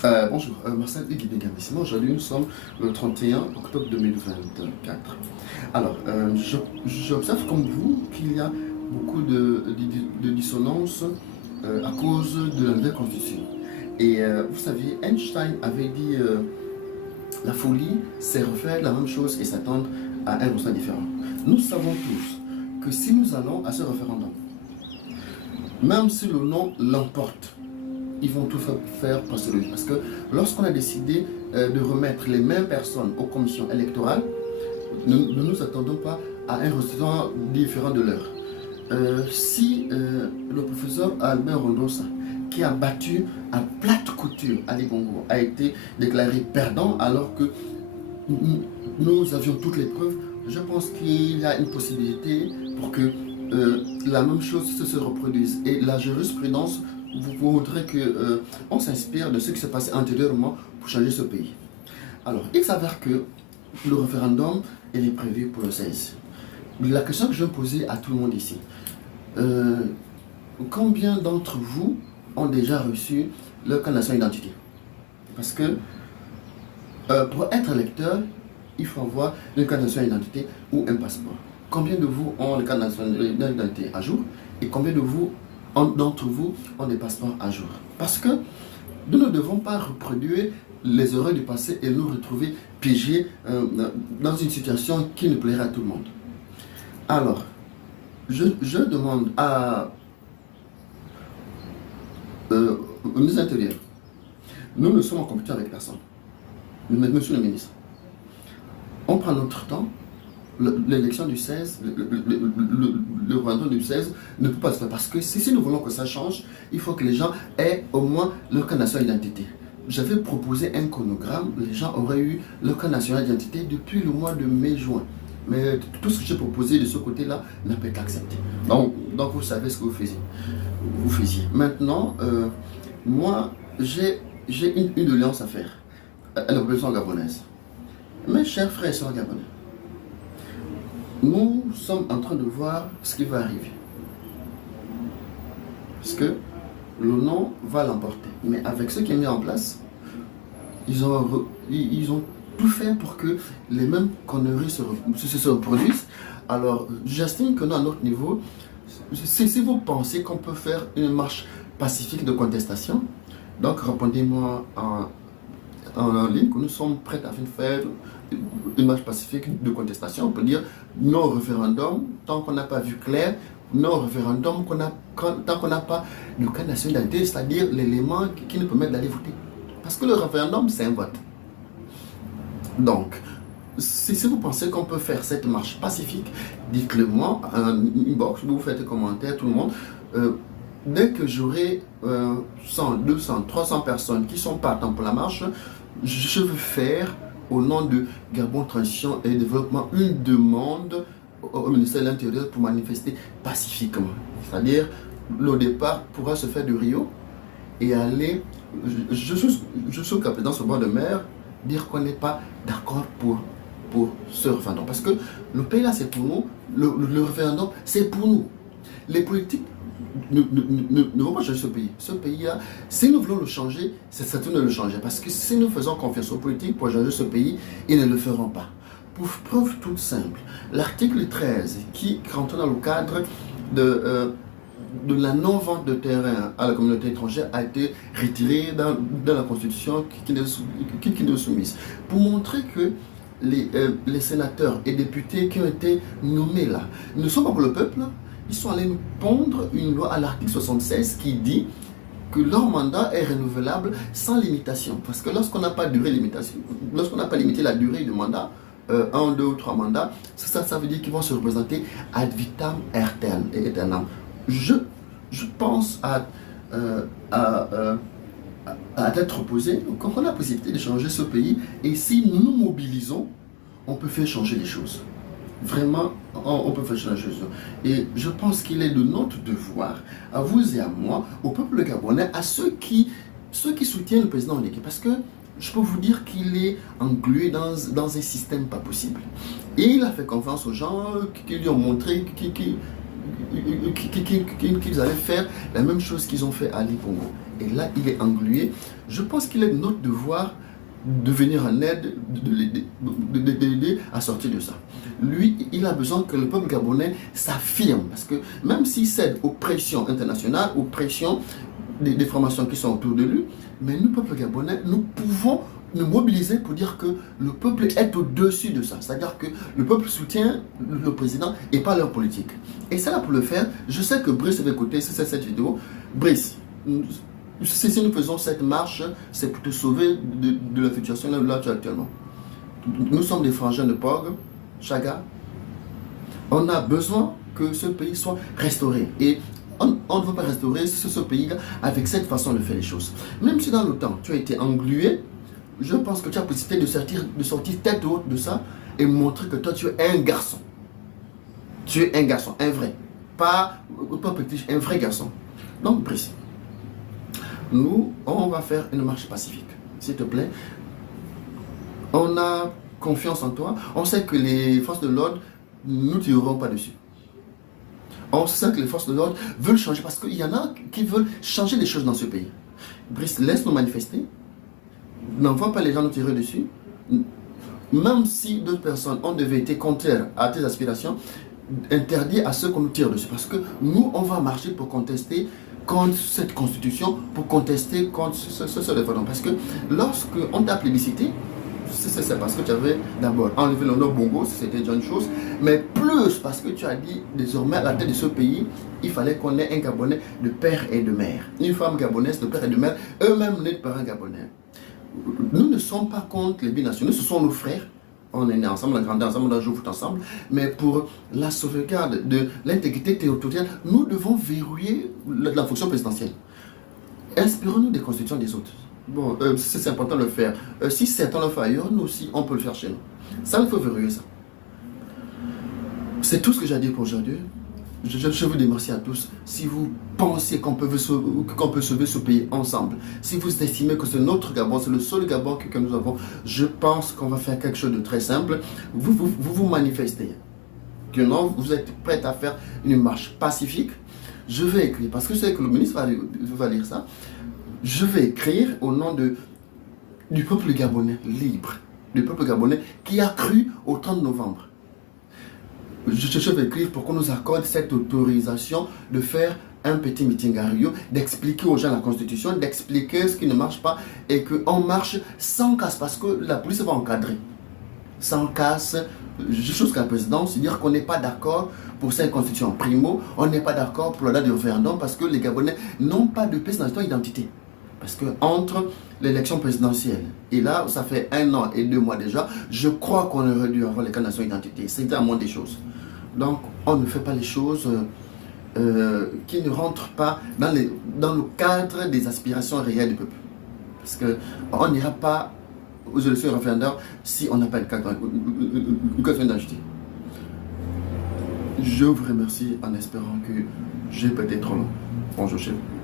Bonjour, Marcel Hugues Gambissimo. Aujourd'hui, nous sommes le 31 octobre 2024. Alors, j'observe comme vous qu'il y a beaucoup de dissonances à cause de la nouvelle constitution. Et vous savez, Einstein avait dit la folie, c'est refaire la même chose et s'attendre à un résultat différent. Nous savons tous que si nous allons à ce référendum, même si le non l'emporte, ils vont tout faire passer le parce que lorsqu'on a décidé de remettre les mêmes personnes aux commissions électorales, nous ne nous attendons pas à un résultat différent de leur. Si le professeur Albert Rondosa, qui a battu à plate couture Ali Bongo, a été déclaré perdant alors que nous avions toutes les preuves, je pense qu'il y a une possibilité pour que la même chose se reproduise. Et la jurisprudence vous voudrez qu'on s'inspire de ce qui s'est passé antérieurement pour changer ce pays. Alors, il s'avère que le référendum il est prévu pour le 16. La question que je vais poser à tout le monde ici, combien d'entre vous ont déjà reçu leur carte nationale d'identité? Parce que pour être électeur, il faut avoir une carte nationale d'identité ou un passeport. Combien de vous ont le carte nationale d'identité à jour et combien de vous d'entre vous ont des passeports à jour? Parce que nous ne devons pas reproduire les erreurs du passé et nous retrouver piégés dans une situation qui ne plairait à tout le monde. Alors, je demande au ministre de l'Intérieur, nous ne sommes en compétition avec personne. Monsieur le ministre, on prend notre temps. L'élection du 16, le référendum du 16 ne peut pas se faire parce que si nous voulons que ça change, il faut que les gens aient au moins leur carte nationale d'identité. J'avais proposé un chronogramme, les gens auraient eu leur carte nationale d'identité depuis le mois de mai-juin. Mais tout ce que j'ai proposé de ce côté-là n'a pas été accepté. Donc vous savez ce que vous faisiez. Maintenant, moi, j'ai une doléance à faire à la population gabonaise. Mes chers frères et sœurs gabonais, nous sommes en train de voir ce qui va arriver. Parce que le non va l'emporter. Mais avec ce qui est mis en place, ils ont tout fait pour que les mêmes conneries se reproduisent. Alors, j'estime que nous, à notre niveau, si vous pensez qu'on peut faire une marche pacifique de contestation, donc répondez-moi en ligne que nous sommes prêts à faire une marche pacifique de contestation. On peut dire non au référendum tant qu'on n'a pas vu clair, non au référendum tant qu'on n'a pas de cas de nationalité, c'est-à-dire l'élément qui nous permet d'aller voter. Parce que le référendum, c'est un vote. Donc, si vous pensez qu'on peut faire cette marche pacifique, dites-le moi en inbox, vous faites des commentaires, tout le monde. Dès que j'aurai 100, 200, 300 personnes qui sont partants pour la marche, je veux faire au nom de Gabon Transition et Développement une demande au ministère de l'Intérieur pour manifester pacifiquement. C'est-à-dire, le départ pourra se faire de Rio et aller, je suis capable dans ce bord de mer, dire qu'on n'est pas d'accord pour ce référendum. Parce que le pays là, c'est pour nous, le référendum, c'est pour nous. Les politiques ne vont pas changer ce pays. Ce pays-là, si nous voulons le changer, c'est ça de le changer. Parce que si nous faisons confiance aux politiques pour changer ce pays, ils ne le feront pas. Pour preuve toute simple, l'article 13 qui rentre dans le cadre de la non-vente de terrain à la communauté étrangère a été retiré dans la Constitution qui nous est soumise. Pour montrer que les sénateurs et députés qui ont été nommés là ne sont pas pour le peuple, ils sont allés nous pondre une loi à l'article 76 qui dit que leur mandat est renouvelable sans limitation. Parce que lorsqu'on n'a pas limité la durée du mandat, 1, 2 ou 3 mandats, ça veut dire qu'ils vont se représenter ad vitam aeternam. Je pense à être opposé, quand on a la possibilité de changer ce pays, et si nous nous mobilisons, on peut faire changer les choses. Vraiment, on peut faire changer les choses. Et je pense qu'il est de notre devoir, à vous et à moi, au peuple gabonais, à ceux qui soutiennent le président Ndeke, parce que je peux vous dire qu'il est englué dans un système pas possible. Et il a fait confiance aux gens qui lui ont montré qu'ils allaient faire la même chose qu'ils ont fait à Ali Bongo. Et là, il est englué. Je pense qu'il est de notre devoir de venir en aide, de l'aider à sortir de ça. Lui, il a besoin que le peuple gabonais s'affirme, parce que même s'il cède aux pressions internationales, aux pressions des formations qui sont autour de lui, mais nous, peuple gabonais, nous pouvons nous mobiliser pour dire que le peuple est au-dessus de ça. C'est-à-dire que le peuple soutient le président et pas leur politique. Et ça, là, pour le faire, je sais que Brice va écouter cette vidéo. Brice, si nous faisons cette marche, c'est pour te sauver de la situation là tu es actuellement. Nous sommes des frangins de Pog, Chaga. On a besoin que ce pays soit restauré. Et on ne veut pas restaurer ce pays-là avec cette façon de faire les choses. Même si dans le temps, tu as été englué, je pense que tu as possibilité de sortir tête haute de ça et montrer que toi, tu es un garçon. Tu es un garçon, un vrai. Pas petit, un vrai garçon. Donc, Brice, nous, on va faire une marche pacifique. S'il te plaît, on a confiance en toi. On sait que les forces de l'ordre ne nous tireront pas dessus. On sait que les forces de l'ordre veulent changer parce qu'il y en a qui veulent changer des choses dans ce pays. Brice, laisse-nous manifester. N'envoie pas les gens nous tirer dessus. Même si d'autres personnes ont été contraires à tes aspirations, interdit à ceux qu'on nous tire dessus. Parce que nous, on va marcher pour contester contre cette constitution, pour contester contre ce référendum. Parce que lorsque on t'a plébiscité, c'est parce que tu avais d'abord enlevé le nom Bongo, c'était déjà une chose, mais plus parce que tu as dit désormais à la tête de ce pays, il fallait qu'on ait un Gabonais de père et de mère. Une femme gabonaise de père et de mère, eux-mêmes nés de parents gabonais. Nous ne sommes pas contre les binationaux, ce sont nos frères. On est nés ensemble, on a grandi ensemble, on a joué au foot ensemble. Mais pour la sauvegarde de l'intégrité territoriale, nous devons verrouiller la fonction présidentielle. Inspirons-nous des constitutions des autres. Bon, c'est important de le faire. Si certains le font ailleurs, nous aussi, on peut le faire chez nous. Ça, il faut verrouiller ça. C'est tout ce que j'ai à dire pour aujourd'hui. Je vous remercie à tous. Si vous pensez qu'on peut sauver ce pays ensemble, si vous estimez que c'est notre Gabon, c'est le seul Gabon que nous avons, je pense qu'on va faire quelque chose de très simple. Vous manifestez. Que non, vous êtes prêts à faire une marche pacifique. Je vais écrire, parce que je sais que le ministre va lire ça. Je vais écrire au nom du peuple gabonais libre, du peuple gabonais qui a cru au 30 novembre. Je vais écrire pour qu'on nous accorde cette autorisation de faire un petit meeting à Rio, d'expliquer aux gens la Constitution, d'expliquer ce qui ne marche pas et qu'on marche sans casse parce que la police va encadrer. Sans casse, chose qu'un président, c'est dire qu'on n'est pas d'accord pour cette Constitution. Primo, on n'est pas d'accord pour la date du référendum parce que les Gabonais n'ont pas de pièce dans leur identité. Parce que entre l'élection présidentielle et là, ça fait 1 an et 2 mois déjà, je crois qu'on aurait dû avoir les cartes nationales d'identité. C'est la moindre des choses. Donc, on ne fait pas les choses qui ne rentrent pas dans le cadre des aspirations réelles du peuple. Parce qu'on n'ira pas aux élections référendaires si on n'a pas une carte d'identité. Je vous remercie en espérant que j'ai peut-être trop long. Bonjour chez vous.